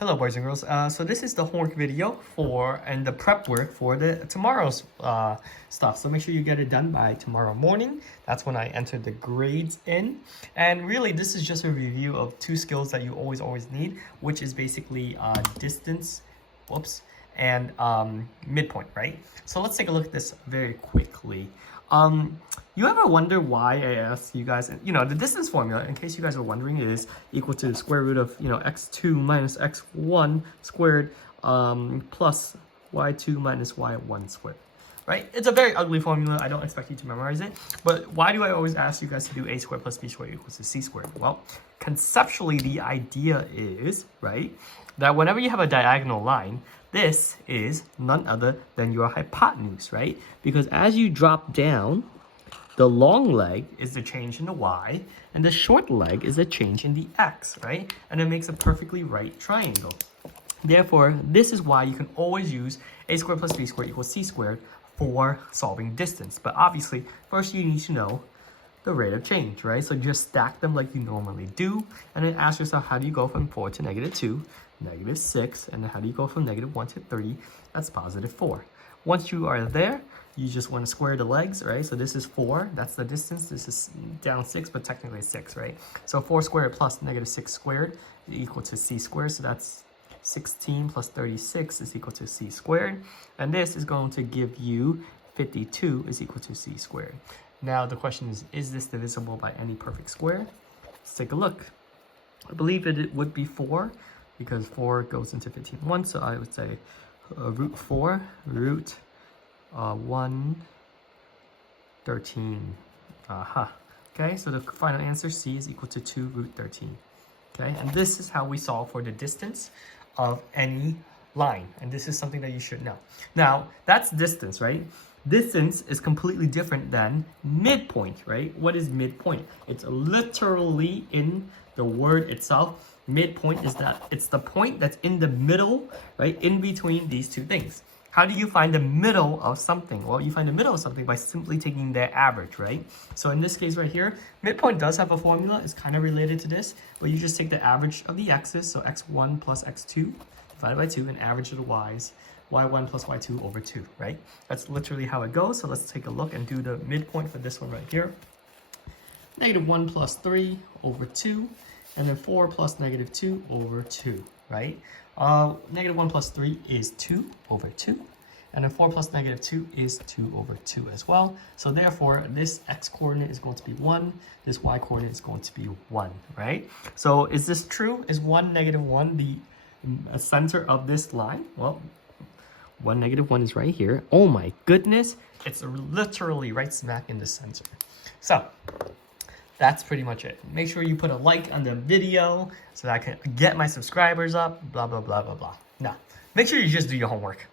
Hello boys and girls, so this is the homework video and the prep work for the tomorrow's stuff. So make sure you get it done by tomorrow morning. That's when I enter the grades in. And really this is just a review of two skills that you always need, which is basically distance, and midpoint, right? So let's take a look at this very quickly. You ever wonder why I asked you guys, the distance formula, in case you guys are wondering, is equal to the square root of, x2 minus x1 squared plus y2 minus y1 squared, right? It's a very ugly formula. I don't expect you to memorize it. But why do I always ask you guys to do a squared plus b squared equals to c squared? Well, conceptually, the idea is, right, that whenever you have a diagonal line, this is none other than your hypotenuse, right? Because as you drop down, the long leg is the change in the y, and the short leg is a change in the x, right? And it makes a perfectly right triangle. Therefore, this is why you can always use a squared plus b squared equals c squared for solving distance. But obviously, first you need to know the rate of change, right? So just stack them like you normally do, and then ask yourself, how do you go from 4 to -2, -6, and then how do you go from -1 to 3? That's +4. Once you are there, you just want to square the legs, right? So this is 4, that's the distance. This is down 6, but technically 6, right? So 4 squared plus -6 squared is equal to c squared. So that's 16 plus 36 is equal to c squared. And this is going to give you 52 is equal to c squared. Now the question is this divisible by any perfect square? Let's take a look. I believe it would be 4, because 4 goes into 15 once, so I would say root 4, root 113. Okay, so the final answer, C, is equal to 2 root 13. Okay, and this is how we solve for the distance of any line, and this is something that you should know. Now, that's distance, right? Distance is completely different than midpoint, right? What is midpoint? It's literally in the word itself. Midpoint is that it's the point that's in the middle, right? In between these two things. How do you find the middle of something? Well, you find the middle of something by simply taking their average, right? So in this case right here, midpoint does have a formula. It's kind of related to this, but you just take the average of the x's, so x1 plus x2 divided by 2, and average of the y's, y1 plus y2 over 2, right? That's literally how it goes. So let's take a look and do the midpoint for this one right here. -1 plus 3 over 2, and then 4 plus -2 over 2, right? -1 plus 3 is 2 over 2, and then 4 plus -2 is 2 over 2 as well. So therefore, this x coordinate is going to be 1, this y coordinate is going to be 1, right? So is this true? Is 1, -1 the center of this line? Well, 1, -1 is right here. Oh my goodness, it's literally right smack in the center. So that's pretty much it. Make sure you put a like on the video so that I can get my subscribers up, blah, blah, blah, blah, blah. Now, make sure you just do your homework.